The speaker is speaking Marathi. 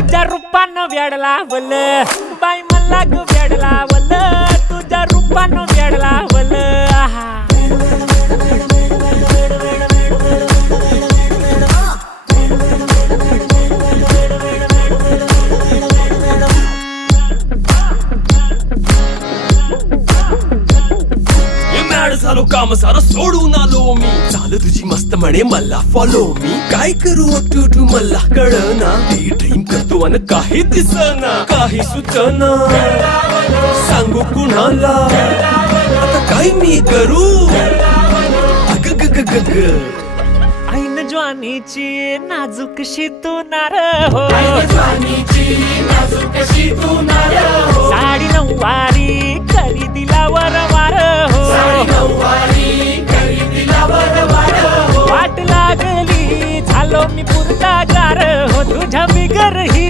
तुझ्या रूपानं वेड लावल बाई मला ग वेड लावल तुझ्या रूपानं वेड लावल झालो काम सारं सोडून आलो मी चाल तुझी मस्त म्हणे मला फॉलो मी काय करू टू मला कळना ड्रीम करतो आणि काही दिसना काही सुचना सांगू कुणाला आता काय मी करू अग ग ग ग ग ऐन ज्वानीची नाजूकशी तू नार हो साडी नऊवारी करी दिला वरवार हो वाट लागली झालो मी पुरता गार हो तुझ्या बिगर ही